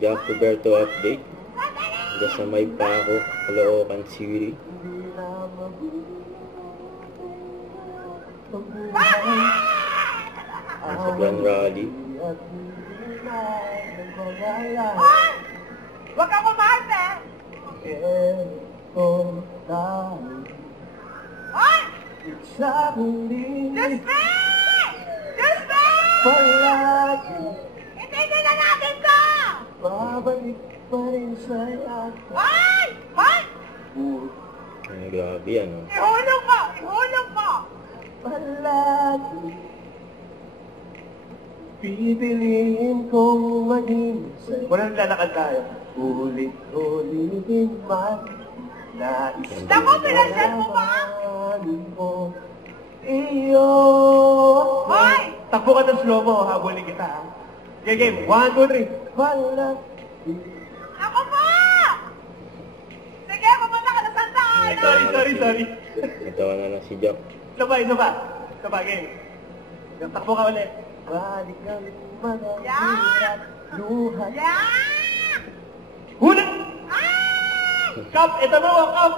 Jack Roberto update. Hanggang sa may Paco, Caloocan City. Sa Glen Rally. Huwag ka kumarte! Hoy! Diyos me! Diyos me! Hindi na natin to! Babalik pa rin sa'yo. Hoy! Hoy! Ay, grabe yan, oh. Ihulog mo! Ihulog mo! Palagi pipiliin kong maging sa'yo. Walang lalakad tayo. Ulit-ulitin man. Nais Naku, pinasyan mo ba? mo iyo. Hoy! Takbo ka ng slow mo, habulin kita. Ha? Okay, game. 1, 2, 3. Palagi. Ako po! Sige, pumunta ka na Sandaan! Sorry. Ito na lang si Jack. Isa pa, game. Takbo ka ulit. Balik ang Yan! luha. Yan! Huli! Ay! Cup! Ito mo, cup!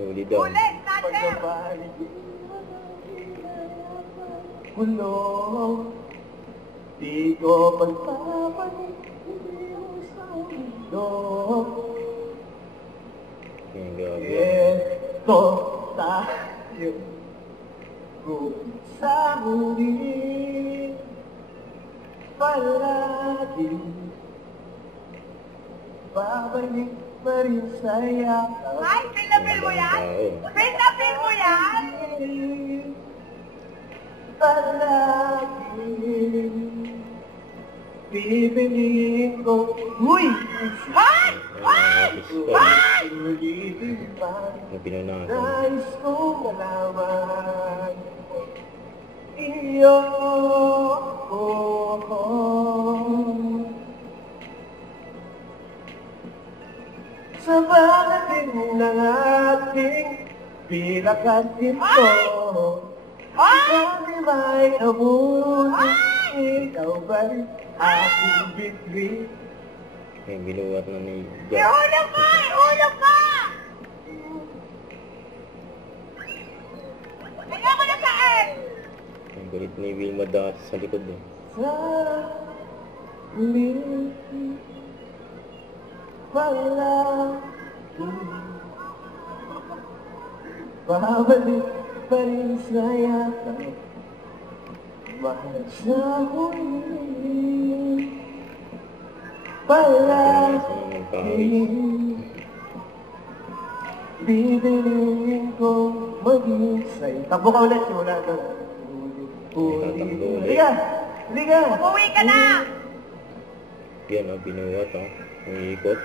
Huli daw. Ulit, natin! Pagkabalik. Hulong. Di ko pagpapalik. Hindi mo sa mundo. Ay, grabe. Ito tayo. Kung sa muli. Palagi. Babalik pa rin sa'yo. Ay, pinapil mo yan? Pinapil mo yan? Palagi. Pipiliin ko. Uy! Hoy! Hoy! Hoy! Ulitin pa. Ang pinunasan. Nais kong malaman. Iyo. Sa bagatin ng ating pinakatin ko. Ikaw di may abuti. Ikaw ba'y aking bitwi? Ay, binuwat na ni Jack. Ihulog mo! Ihulog mo! Kaya ko na saan! Ang galit ni Wilma dati sa likod, eh. Sa liit pala babalik pa rin sa yakap. Mahal sa huli palagi. Bibiliin kong maging sa'yo. Takbo ka ulit, simula doon. Liga! Umuwi ka na! Yan, oh, binuwat, oh. Umiikot.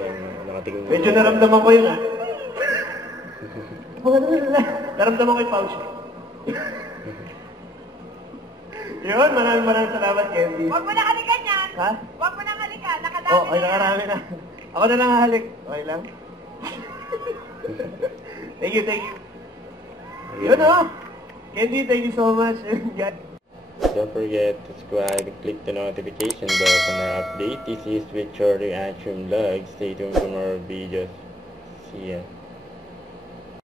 Yan, nakatingin mo. Medyo naramdaman ko yun, ha? Naramdaman ko yung pause. Yun, maraming salamat, Candy. Huwag mo na halikan yan! Ha? Huwag mo na halikan, nakadami Oh, ay nakarami na. Ako na lang hahalik. Okay lang? Thank you. Yun, oh! Candy, thank you so much. Don't forget to subscribe and click the notification bell for more update. This is Victoria Action Vlog. Stay tuned for more videos. See ya.